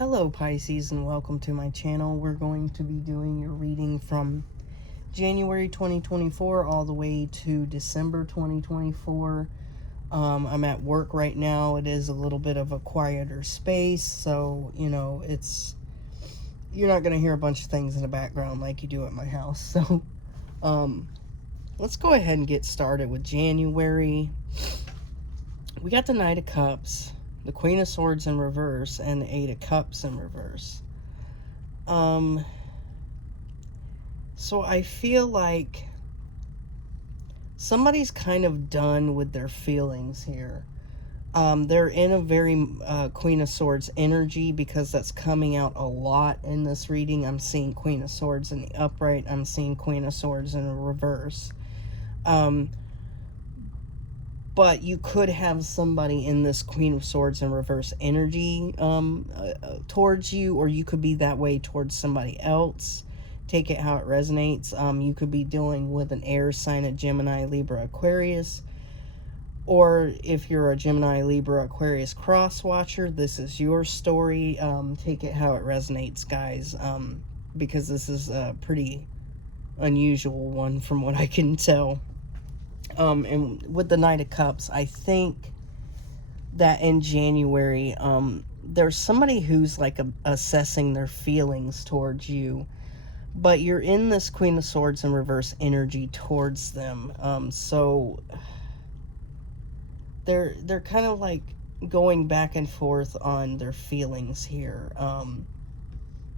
Hello Pisces, and welcome to my channel. We're going to be doing your reading from January 2024 all the way to December 2024. I'm at work right now. It is a little bit of a quieter space, so you're not going to hear a bunch of things in the background like you do at my house. So let's go ahead and get started with January. We got the Knight of Cups, the Queen of Swords in reverse, and the Eight of Cups in reverse. So I feel like somebody's kind of done with their feelings here. They're in a very Queen of Swords energy, because that's coming out a lot in this reading. I'm seeing Queen of Swords in the upright. I'm seeing Queen of Swords in the reverse. But you could have somebody in this Queen of Swords in reverse energy towards you, or you could be that way towards somebody else. Take it how it resonates. You could be dealing with an air sign, a Gemini, Libra, Aquarius. Or if you're a Gemini, Libra, Aquarius cross watcher, this is your story. Take it how it resonates, guys, because this is a pretty unusual one from what I can tell. And with the Knight of Cups, I think that in January, there's somebody who's like assessing their feelings towards you, but you're in this Queen of Swords in reverse energy towards them. So they're kind of like going back and forth on their feelings here.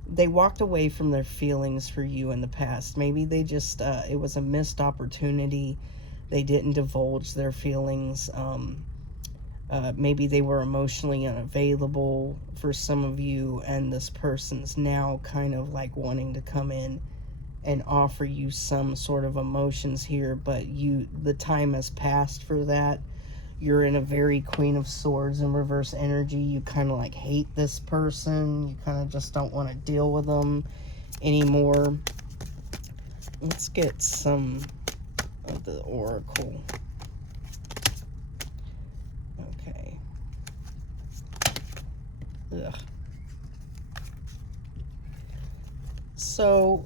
They walked away from their feelings for you in the past. Maybe they just, it was a missed opportunity. They didn't divulge their feelings. Maybe they were emotionally unavailable for some of you, and this person's now kind of like wanting to come in and offer you some sort of emotions here, but the time has passed for that. You're in a very Queen of Swords in reverse energy. You kind of like hate this person. You kind of just don't want to deal with them anymore. Let's get some of the Oracle. Okay. Ugh. So,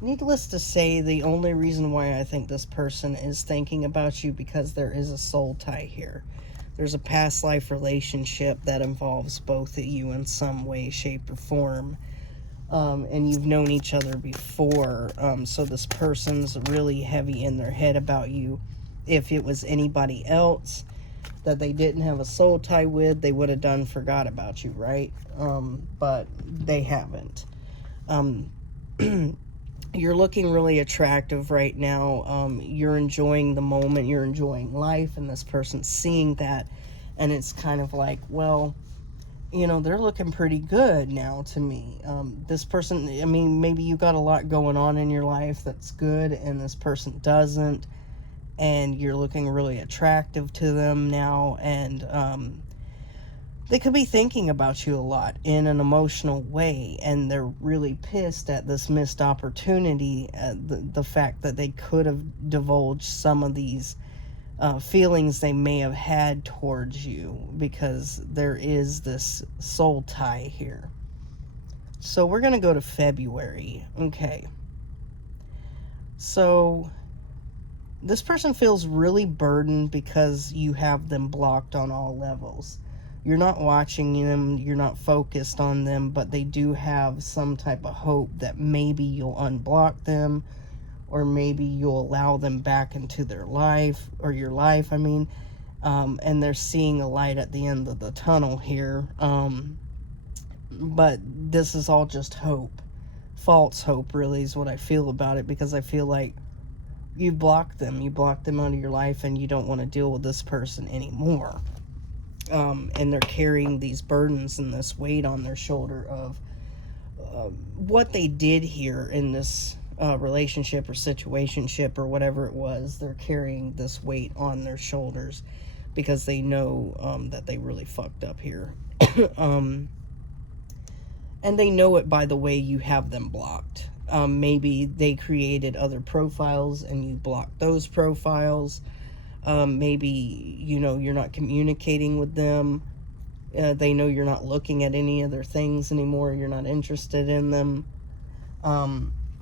needless to say, the only reason why I think this person is thinking about you, because there is a soul tie here. There's a past life relationship that involves both of you in some way, shape, or form. And you've known each other before, so this person's really heavy in their head about you. If it was anybody else that they didn't have a soul tie with, they would have forgot about you, right? But they haven't. You're looking really attractive right now. You're enjoying the moment, you're enjoying life, and this person's seeing that, and it's kind of like, well, they're looking pretty good now to me. This person, I mean, maybe you got a lot going on in your life that's good, and this person doesn't, and you're looking really attractive to them now, and they could be thinking about you a lot in an emotional way, and they're really pissed at this missed opportunity, the fact that they could have divulged some of these feelings they may have had towards you, because there is this soul tie here. So we're going to go to February. Okay. So this person feels really burdened because you have them blocked on all levels. You're not watching them, you're not focused on them, but they do have some type of hope that maybe you'll unblock them, or maybe you'll allow them back into their life, or your life, I mean, and they're seeing a light at the end of the tunnel here, but this is all just hope. False hope, really, is what I feel about it, because I feel like you blocked them out of your life, and you don't want to deal with this person anymore, and they're carrying these burdens and this weight on their shoulder of what they did here in this relationship or situationship or whatever it was. They're carrying this weight on their shoulders because they know that they really fucked up here. And they know it by the way you have them blocked. Maybe they created other profiles and you blocked those profiles. Maybe, you're not communicating with them. They know you're not looking at any other things anymore. You're not interested in them.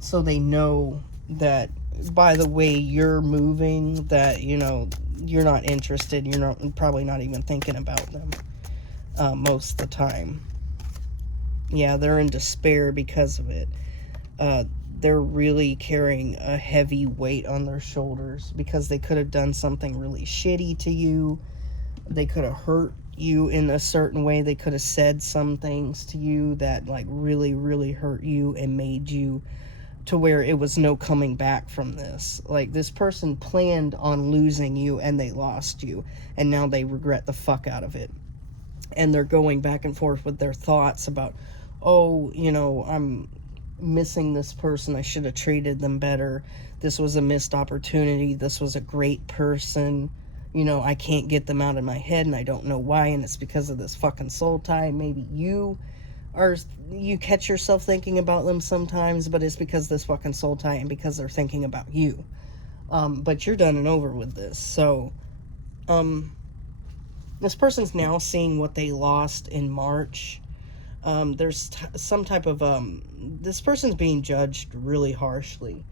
So they know that by the way you're moving, that, you know, you're not interested. You're not, probably not even thinking about them most of the time. Yeah, they're in despair because of it. They're really carrying a heavy weight on their shoulders because they could have done something really shitty to you. They could have hurt you in a certain way. They could have said some things to you that like really, really hurt you and made you to where it was no coming back from this. Like, this person planned on losing you and they lost you, and now they regret the fuck out of it. And they're going back and forth with their thoughts about, oh, you know, I'm missing this person. I should have treated them better. This was a missed opportunity. This was a great person. You know, I can't get them out of my head and I don't know why, and it's because of this fucking soul tie. Maybe you catch yourself thinking about them sometimes, but it's because this fucking soul tie and because they're thinking about you. But you're done and over with this. So, this person's now seeing what they lost in March. There's some type of, this person's being judged really harshly.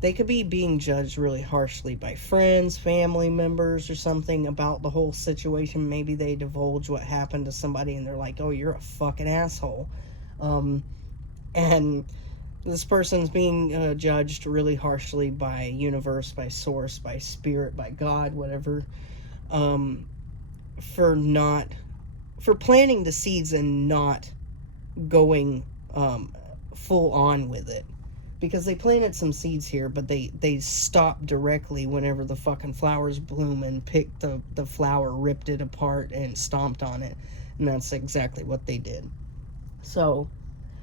They could be being judged really harshly by friends, family members, or something about the whole situation. Maybe they divulge what happened to somebody and they're like, oh, you're a fucking asshole. And this person's being judged really harshly by universe, by source, by spirit, by God, whatever, for planting the seeds and not going full on with it. Because they planted some seeds here, but they stopped directly whenever the fucking flowers bloom and picked the flower, ripped it apart, and stomped on it. And that's exactly what they did. So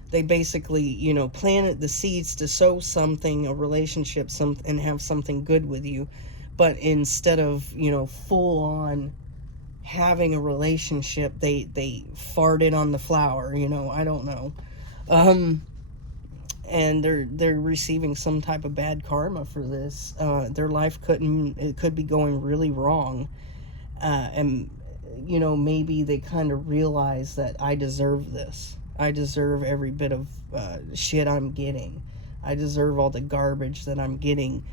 they basically, you know, planted the seeds to sow something, a relationship, and have something good with you. But instead of, you know, full on having a relationship, they farted on the flower, you know, I don't know. And they're receiving some type of bad karma for this. Their life could be going really wrong. And, you know, maybe they kind of realize that I deserve this. I deserve every bit of shit I'm getting. I deserve all the garbage that I'm getting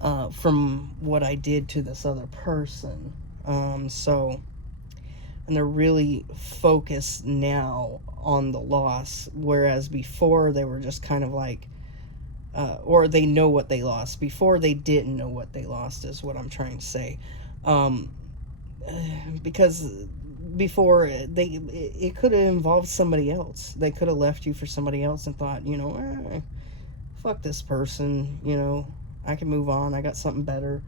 from what I did to this other person. And they're really focused now on the loss, whereas before they were just kind of like, or they know what they lost. Before they didn't know what they lost, is what I'm trying to say. Because before, it could have involved somebody else. They could have left you for somebody else and thought, you know, fuck this person, you know, I can move on, I got something better.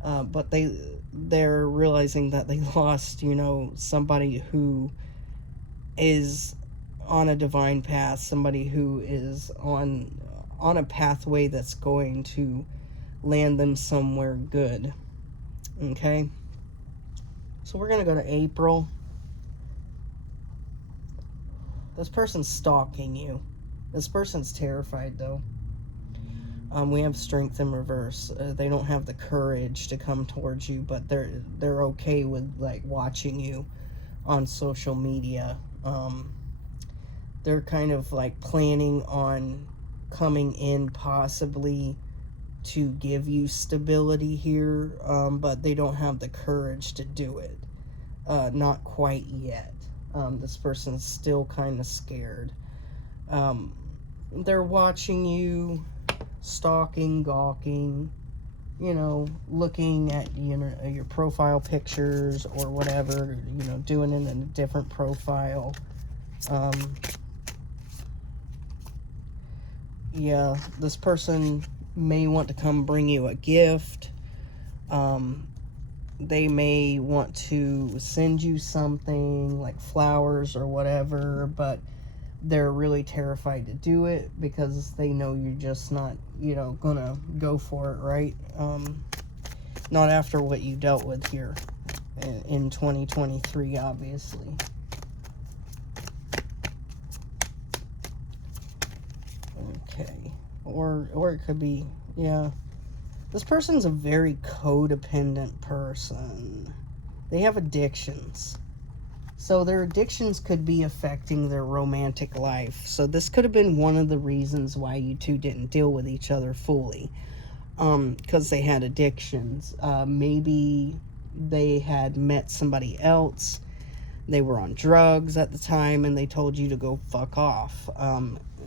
But they're realizing that they lost, you know, somebody who is on a divine path, somebody who is on a pathway that's going to land them somewhere good. Okay? So we're going to go to April. This person's stalking you. This person's terrified, though. We have strength in reverse. They don't have the courage to come towards you, but they're okay with like watching you on social media. They're kind of like planning on coming in possibly to give you stability here, but they don't have the courage to do it. Not quite yet. This person's still kind of scared. They're watching you, stalking, gawking, you know, looking at, you know, your profile pictures or whatever, you know, doing it in a different profile. Yeah, this person may want to come bring you a gift. They may want to send you something like flowers or whatever, but they're really terrified to do it because they know you're just not, you know, gonna go for it, right? Not after what you dealt with here in 2023, obviously. Okay. Or it could be, yeah. This person's a very codependent person. They have addictions. So their addictions could be affecting their romantic life. So this could have been one of the reasons why you two didn't deal with each other fully. Because they had addictions. Maybe they had met somebody else. They were on drugs at the time and they told you to go fuck off.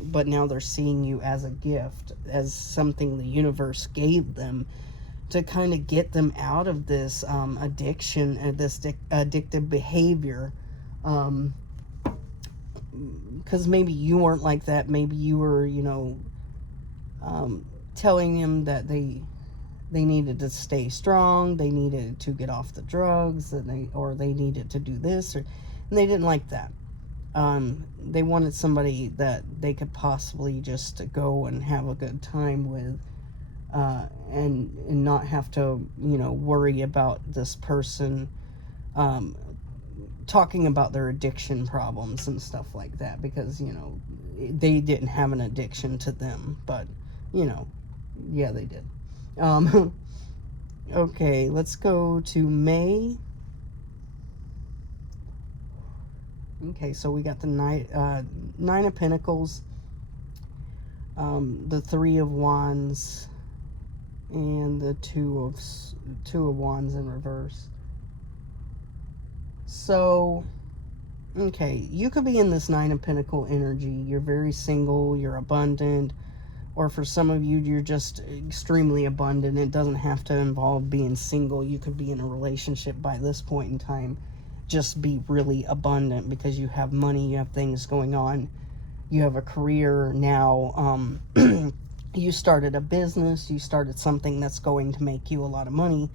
But now they're seeing you as a gift, as something the universe gave them to kind of get them out of this addiction, this addictive behavior. Because maybe you weren't like that. Maybe you were, you know, telling them that they needed to stay strong, they needed to get off the drugs, or they needed to do this, and they didn't like that. They wanted somebody that they could possibly just go and have a good time with, and not have to, you know, worry about this person talking about their addiction problems and stuff like that, because, you know, they didn't have an addiction to them, but, you know, yeah, they did. Okay, let's go to May. Okay, so we got the Nine of Pentacles, the Three of Wands, and the Two of Wands in reverse. So, okay, you could be in this Nine of Pentacle energy. You're very single, you're abundant, or for some of you, you're just extremely abundant. It doesn't have to involve being single. You could be in a relationship by this point in time. Just be really abundant because you have money, you have things going on, you have a career now. You started a business, you started something that's going to make you a lot of money.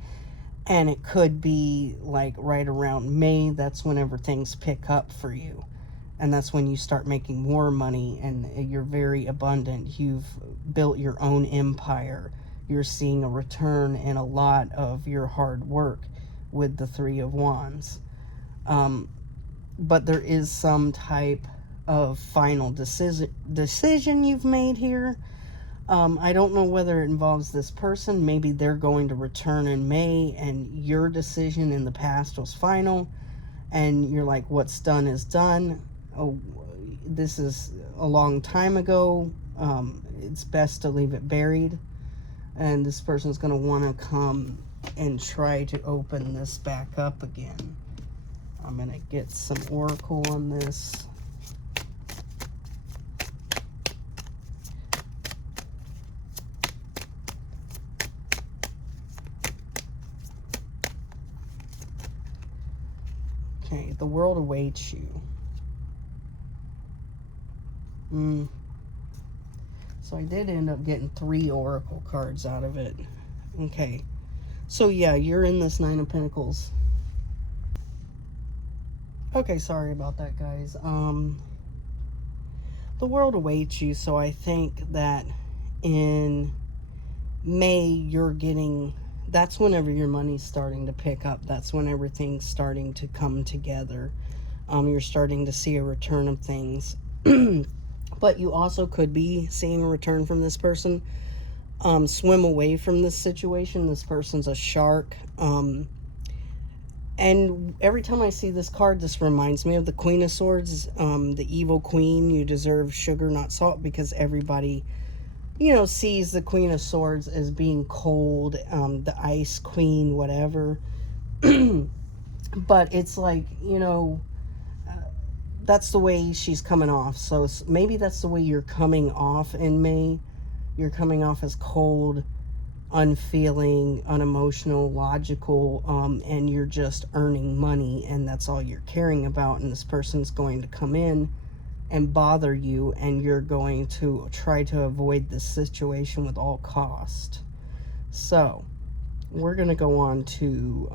And it could be like right around May, that's whenever things pick up for you. And that's when you start making more money and you're very abundant. You've built your own empire. You're seeing a return in a lot of your hard work with the Three of Wands. But there is some type of final decision you've made here. I don't know whether it involves this person. Maybe they're going to return in May and your decision in the past was final. And you're like, what's done is done. Oh, this is a long time ago. It's best to leave it buried. And this person's going to want to come and try to open this back up again. I'm going to get some oracle on this. Okay, the world awaits you. So I did end up getting 3 oracle cards out of it. Okay. So yeah, you're in this Nine of Pentacles. Okay, sorry about that, guys. The world awaits you, so I think that in May you're getting... That's whenever your money's starting to pick up. That's when everything's starting to come together. You're starting to see a return of things. But you also could be seeing a return from this person. Swim away from this situation. This person's a shark. And every time I see this card, this reminds me of the Queen of Swords. The evil queen. You deserve sugar, not salt, because everybody... you know, sees the Queen of Swords as being cold, the ice queen, whatever. But it's like, you know, that's the way she's coming off. So maybe that's the way you're coming off in May. You're coming off as cold, unfeeling, unemotional, logical, and you're just earning money, and that's all you're caring about. And this person's going to come in and bother you, and you're going to try to avoid this situation with all cost. So we're going to go on to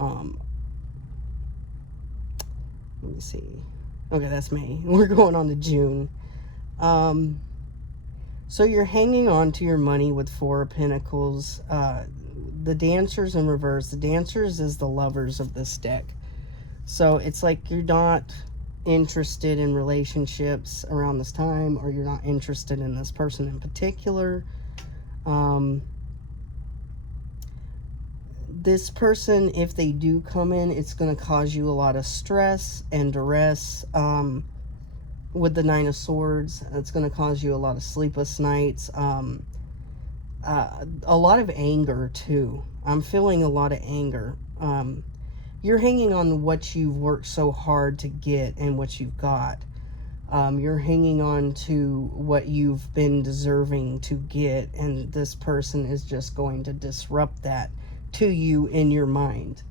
let me see. Okay, that's May. We're going on to June. So you're hanging on to your money with 4 of Pentacles. The Dancers in reverse. The Dancers is the Lovers of this deck. So it's like you're not interested in relationships around this time, or you're not interested in this person in particular. this person, if they do come in, it's going to cause you a lot of stress and duress. With the Nine of Swords, it's going to cause you a lot of sleepless nights. A lot of anger too. I'm feeling a lot of anger. You're hanging on what you've worked so hard to get and what you've got. You're hanging on to what you've been deserving to get, and this person is just going to disrupt that to you in your mind,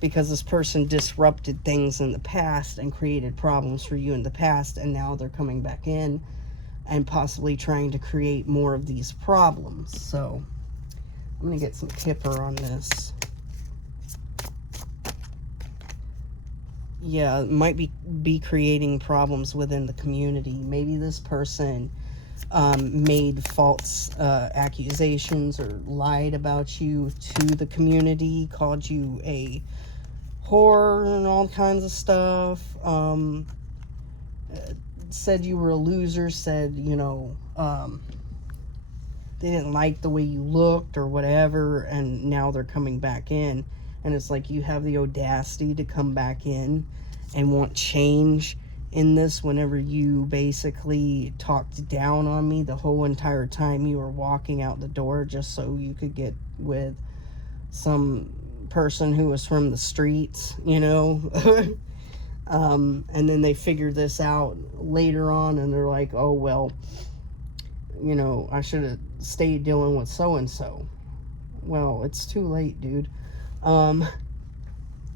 because this person disrupted things in the past and created problems for you in the past, and now they're coming back in and possibly trying to create more of these problems. So I'm going to get some Kipper on this. Yeah, it might be creating problems within the community. Maybe this person made false accusations or lied about you to the community, called you a whore and all kinds of stuff, said you were a loser, said, you know, they didn't like the way you looked or whatever, and now they're coming back in, and it's like you have the audacity to come back in and want change in this whenever you basically talked down on me the whole entire time you were walking out the door just so you could get with some person who was from the streets, you know. And then they figure this out later on, and they're like, oh, well, you know, I should have stayed dealing with so-and-so. Well, it's too late, dude.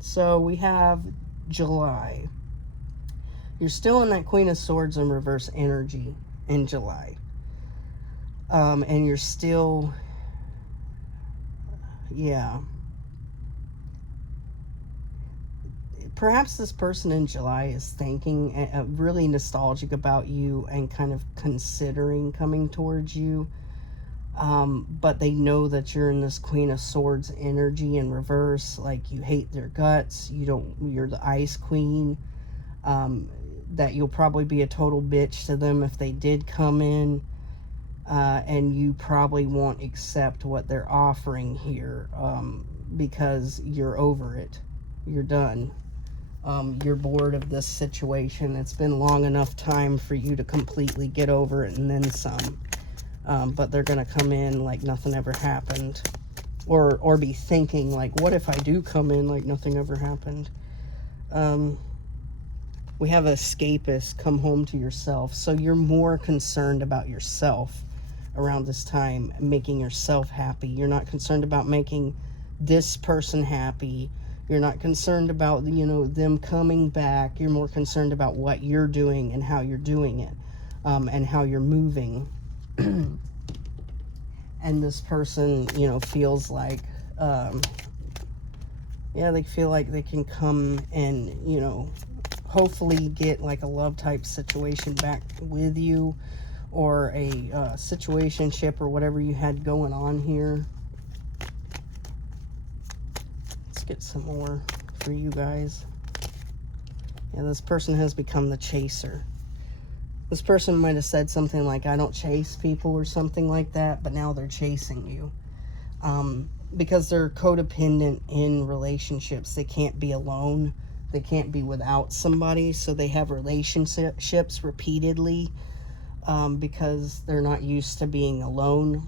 So we have July. You're still in that Queen of Swords in reverse energy in July. And you're still, yeah. Perhaps this person in July is thinking, really nostalgic about you and kind of considering coming towards you. But they know that you're in this Queen of Swords energy in reverse. Like, you hate their guts. You're the Ice Queen. That you'll probably be a total bitch to them if they did come in. And you probably won't accept what they're offering here. Because you're over it. You're done. You're bored of this situation. It's been long enough time for you to completely get over it and then some. But they're going to come in like nothing ever happened. Or be thinking like, what if I do come in like nothing ever happened? We have escapist, come home to yourself. So you're more concerned about yourself around this time, making yourself happy. You're not concerned about making this person happy. You're not concerned about, you know, them coming back. You're more concerned about what you're doing and how you're doing it, and how you're moving. And this person, you know, feels like, yeah, they feel like they can come and, you know, hopefully get like a love type situation back with you, or a situationship or whatever you had going on here. Let's get some more for you guys. Yeah, this person has become the chaser. This person might have said something like, I don't chase people or something like that, but now they're chasing you. Because they're codependent in relationships. They can't be alone. They can't be without somebody. So they have relationships repeatedly, because they're not used to being alone.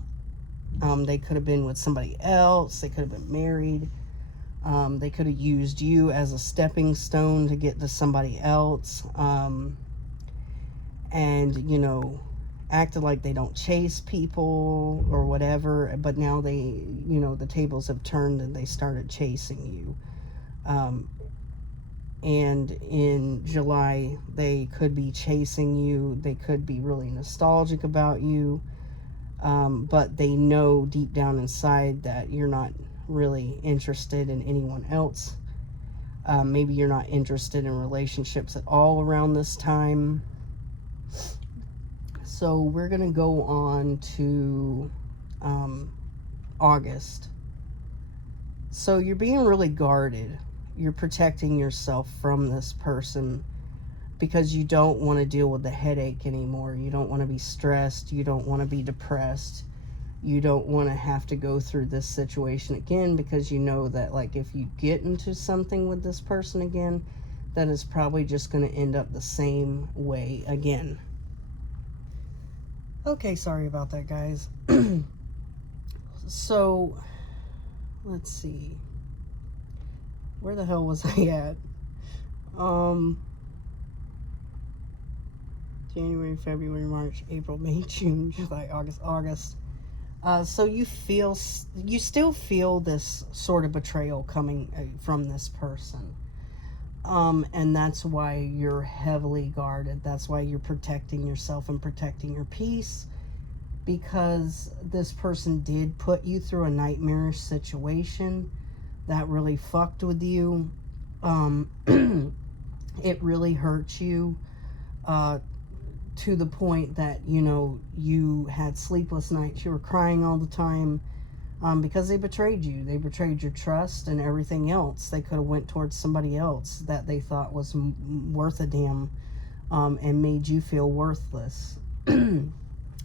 They could have been with somebody else. They could have been married. They could have used you as a stepping stone to get to somebody else. And, you know, acted like they don't chase people or whatever, but now they, you know, the tables have turned and they started chasing you. And in July, they could be chasing you. They could be really nostalgic about you. But they know deep down inside that you're not really interested in anyone else. Maybe you're not interested in relationships at all around this time. So we're going to go on to August. So you're being really guarded. You're protecting yourself from this person because you don't want to deal with the headache anymore. You don't want to be stressed. You don't want to be depressed. You don't want to have to go through this situation again, because you know that, like, if you get into something with this person again, that is probably just going to end up the same way again. Okay, sorry about that, guys. So, let's see. Where the hell was I at? January, February, March, April, May, June, July, August. So you still feel this sort of betrayal coming from this person. And that's why you're heavily guarded. That's why you're protecting yourself and protecting your peace, because this person did put you through a nightmarish situation that really fucked with you. It really hurt you, to the point that, you know, you had sleepless nights. You were crying all the time, because they betrayed you. They betrayed your trust and everything else. They could have went towards somebody else that they thought was worth a damn, and made you feel worthless.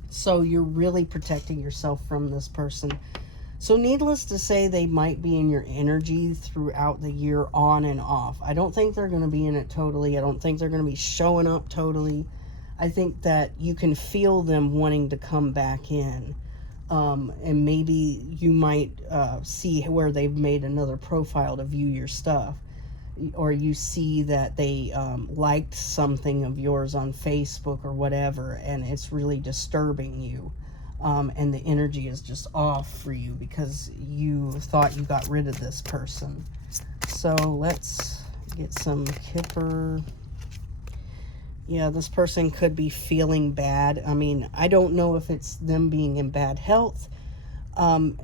So you're really protecting yourself from this person. So needless to say, they might be in your energy throughout the year, on and off. I don't think they're going to be in it totally. I don't think they're going to be showing up totally. I think that you can feel them wanting to come back in. And maybe you might see where they've made another profile to view your stuff. Or you see that they liked something of yours on Facebook or whatever, and it's really disturbing you. And the energy is just off for you because you thought you got rid of this person. So let's get some Kipper. Yeah, this person could be feeling bad. I mean, I don't know if it's them being in bad health.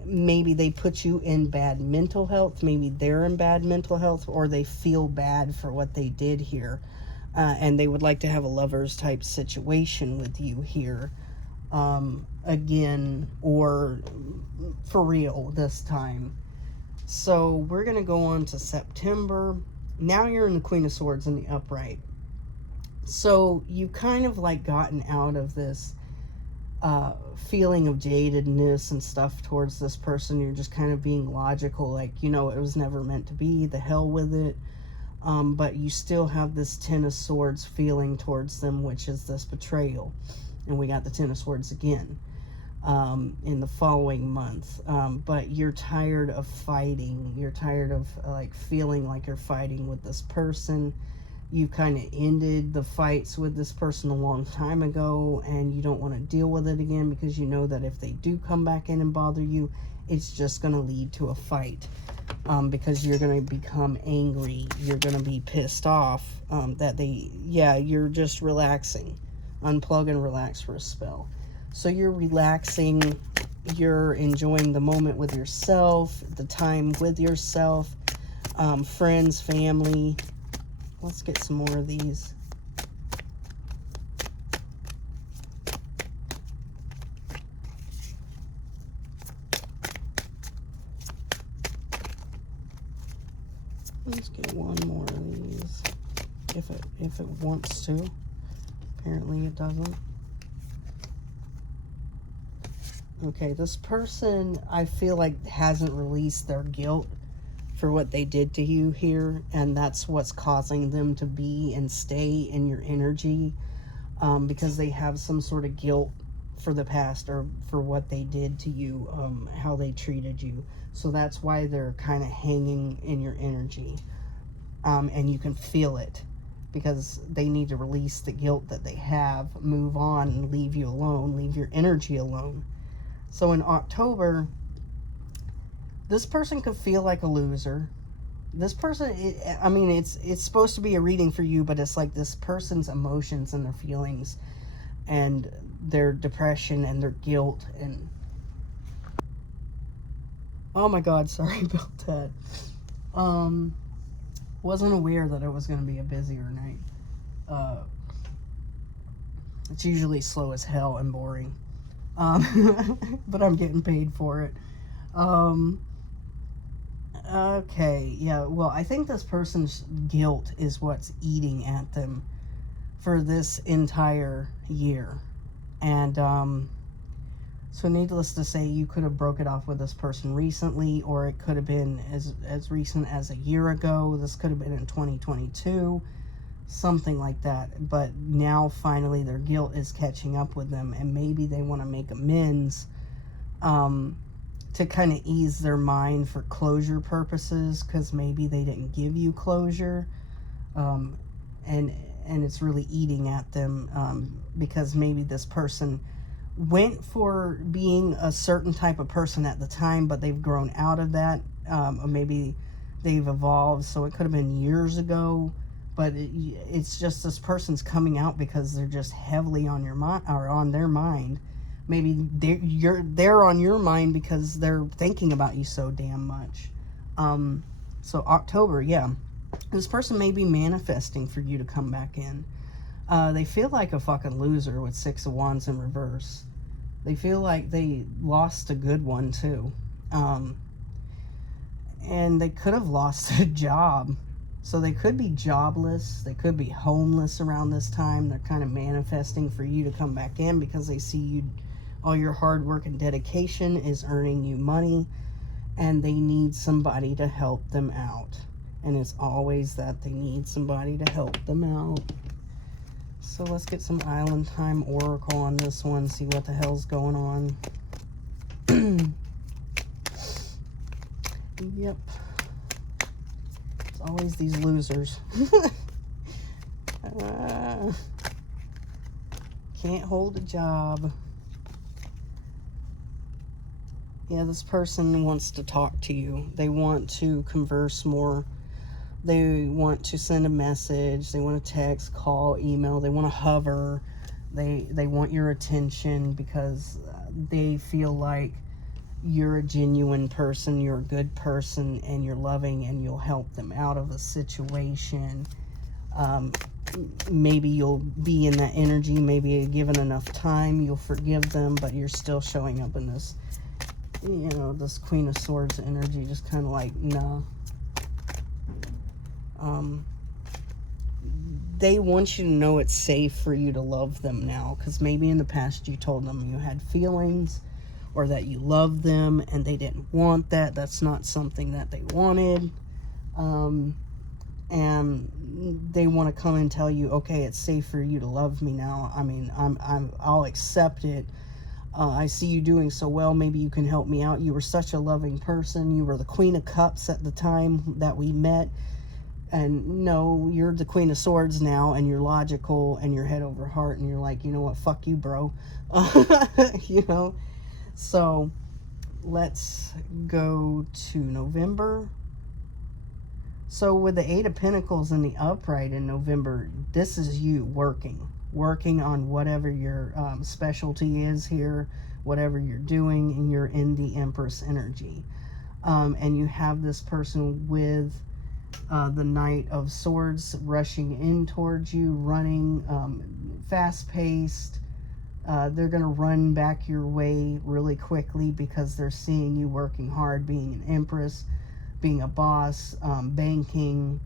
Maybe they put you in bad mental health. Maybe they're in bad mental health, or they feel bad for what they did here. And they would like to have a lover's type situation with you here. Again, or for real this time. So we're going to go on to September. Now you're in the Queen of Swords in the upright. So you kind of like gotten out of this feeling of jadedness and stuff towards this person. You're just kind of being logical, like, you know, it was never meant to be, the hell with it. But you still have this Ten of Swords feeling towards them, which is this betrayal. And we got the Ten of Swords again in the following month. But you're tired of fighting. You're tired of like feeling like you're fighting with this person. You kind of ended the fights with this person a long time ago, and you don't want to deal with it again, because you know that if they do come back in and bother you, it's just going to lead to a fight. Because you're going to become angry. You're going to be pissed off that you're just relaxing. Unplug and relax for a spell. So you're relaxing, you're enjoying the moment with yourself, the time with yourself, friends, family. Let's get some more of these. Let's get one more of these. If it wants to. Apparently it doesn't. Okay, this person, I feel like, hasn't released their guilt for what they did to you here, and that's what's causing them to be and stay in your energy, because they have some sort of guilt for the past, or for what they did to you, how they treated you. So that's why they're kind of hanging in your energy, and you can feel it, because they need to release the guilt that they have, move on, and leave you alone, leave your energy alone. So in October, this person could feel like a loser. This person, I mean, it's supposed to be a reading for you, but it's like this person's emotions and their feelings and their depression and their guilt and... Oh my God, sorry about that. Wasn't aware that it was going to be a busier night. It's usually slow as hell and boring. But I'm getting paid for it. Okay, yeah, well, I think this person's guilt is what's eating at them for this entire year. And, So needless to say, you could have broke it off with this person recently, or it could have been as recent as a year ago. This could have been in 2022, something like that. But now finally their guilt is catching up with them, and maybe they want to make amends to kind of ease their mind for closure purposes, because maybe they didn't give you closure, and it's really eating at them, because maybe this person went for being a certain type of person at the time, but they've grown out of that, or maybe they've evolved. So it could have been years ago, but it's just this person's coming out because they're just heavily on your mind, or on their mind. Maybe they're on your mind because they're thinking about you so damn much. So October, yeah, this person may be manifesting for you to come back in. They feel like a fucking loser with 6 of Wands in reverse. They feel like they lost a good one too. And they could have lost a job. So they could be jobless. They could be homeless around this time. They're kind of manifesting for you to come back in because they see you, all your hard work and dedication is earning you money. And they need somebody to help them out. And it's always that they need somebody to help them out. So let's get some Island Time Oracle on this one, see what the hell's going on. Yep. It's always these losers. Can't hold a job. Yeah, this person wants to talk to you. They want to converse more. They want to send a message. They want to text, call, email. They want to hover. They want your attention because they feel like you're a genuine person, you're a good person, and you're loving, and you'll help them out of a situation. Maybe you'll be in that energy. Maybe given enough time, you'll forgive them, but you're still showing up in this, you know, this Queen of Swords energy, just kind of like, no. They want you to know it's safe for you to love them now, because maybe in the past you told them you had feelings or that you loved them and they didn't want that. That's not something that they wanted. And they want to come and tell you, okay, it's safe for you to love me now. I mean, I'll accept it. I see you doing so well. Maybe you can help me out. You were such a loving person. You were the Queen of Cups at the time that we met. And no, you're the Queen of Swords now, and you're logical, and you're head over heart, and you're like, you know what, fuck you, bro. You know? So, let's go to November. So, with the 8 of Pentacles in the upright in November, this is you working on whatever your specialty is here, whatever you're doing, and you're in the Empress energy. And you have this person with the Knight of Swords rushing in towards you, running, fast-paced. They're going to run back your way really quickly because they're seeing you working hard, being an Empress, being a boss, banking,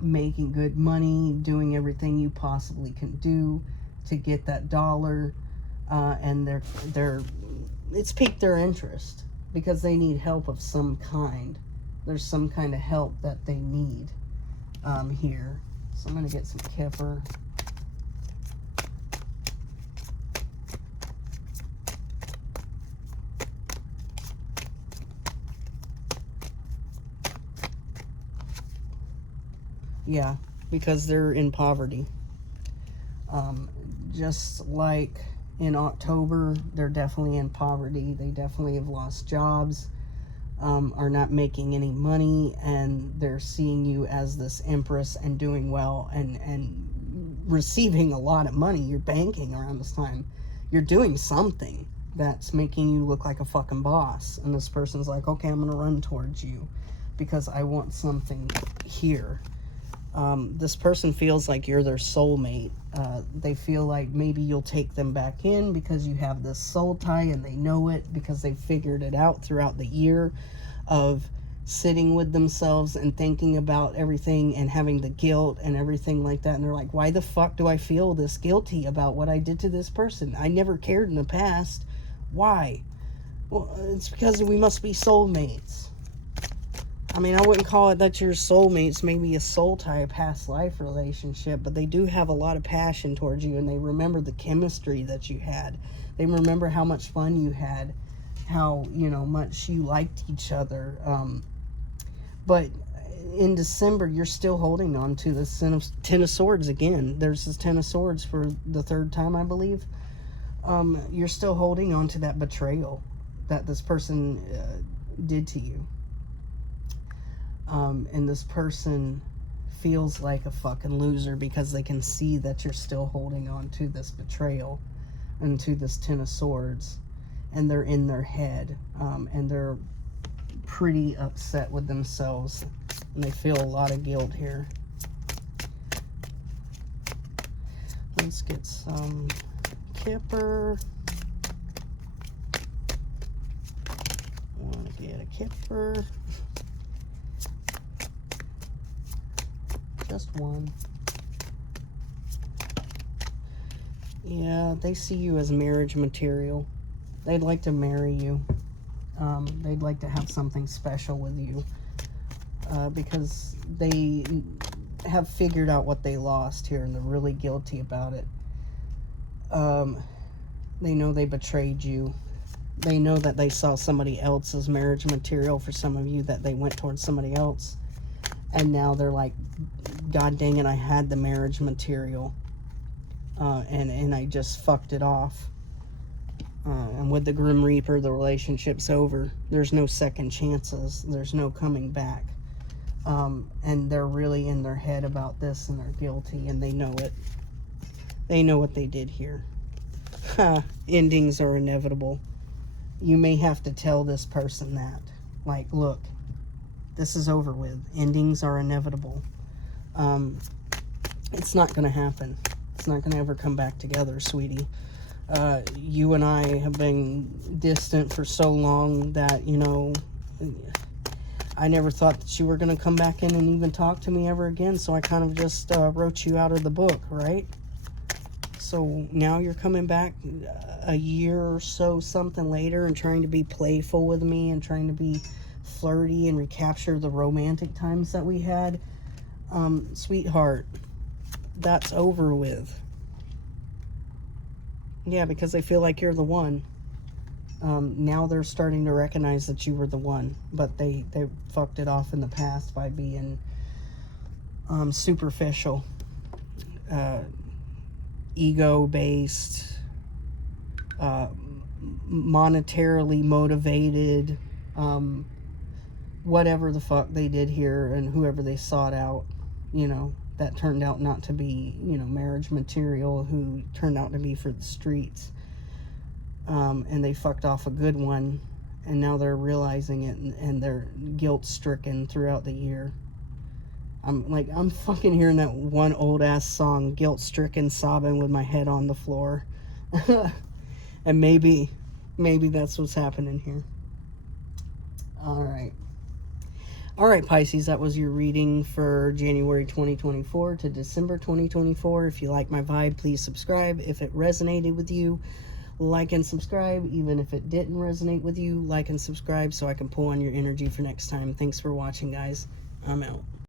making good money, doing everything you possibly can do to get that dollar. And it's piqued their interest because they need help of some kind. There's some kind of help that they need here. So I'm going to get some Kipper. Yeah, because they're in poverty. Just like in October, they're definitely in poverty. They definitely have lost jobs. Are not making any money, and they're seeing you as this Empress and doing well and receiving a lot of money. You're banking around this time. You're doing something that's making you look like a fucking boss. And this person's like, okay, I'm going to run towards you because I want something here. This person feels like you're their soulmate. They feel like maybe you'll take them back in because you have this soul tie, and they know it because they figured it out throughout the year of sitting with themselves and thinking about everything and having the guilt and everything like that. And they're like, why the fuck do I feel this guilty about what I did to this person? I never cared in the past. Why? Well, it's because we must be soulmates. I mean, I wouldn't call it that you're soulmates, maybe a soul tie, a past life relationship, but they do have a lot of passion towards you, and they remember the chemistry that you had. They remember how much fun you had, how, you know, much you liked each other. But in December, you're still holding on to the Ten of Swords again. There's this Ten of Swords for the third time, I believe. You're still holding on to that betrayal that this person did to you. And this person feels like a fucking loser because they can see that you're still holding on to this betrayal and to this Ten of Swords. And they're in their head. And they're pretty upset with themselves. And they feel a lot of guilt here. Let's get some Kipper. I want to get a Kipper. Just one. Yeah, they see you as marriage material. They'd like to marry you. They'd like to have something special with you. Because they have figured out what they lost here and they're really guilty about it. They know they betrayed you. They know that they saw somebody else's marriage material for some of you, that they went towards somebody else. And now they're like, God dang it, I had the marriage material. And I just fucked it off. And with the Grim Reaper, the relationship's over. There's no second chances. There's no coming back. And they're really in their head about this, and they're guilty, and they know it. They know what they did here. Endings are inevitable. You may have to tell this person that. Like, look, this is over with. Endings are inevitable. It's not going to happen. It's not going to ever come back together, sweetie. You and I have been distant for so long that, you know, I never thought that you were going to come back in and even talk to me ever again. So I kind of just wrote you out of the book, right? So now you're coming back a year or so, something later, and trying to be playful with me and trying to be flirty and recapture the romantic times that we had. Sweetheart, that's over with. Yeah, because they feel like you're the one. Now they're starting to recognize that you were the one, but they fucked it off in the past by being superficial, ego-based, monetarily motivated, whatever the fuck they did here, and whoever they sought out, you know, that turned out not to be, you know, marriage material, who turned out to be for the streets. And they fucked off a good one, and now they're realizing it, and they're guilt-stricken throughout the year. I'm fucking hearing that one old-ass song, guilt-stricken, sobbing with my head on the floor. And maybe that's what's happening here. All right, Pisces, that was your reading for January 2024 to December 2024. If you like my vibe, please subscribe. If it resonated with you, like and subscribe. Even if it didn't resonate with you, like and subscribe so I can pull on your energy for next time. Thanks for watching, guys. I'm out.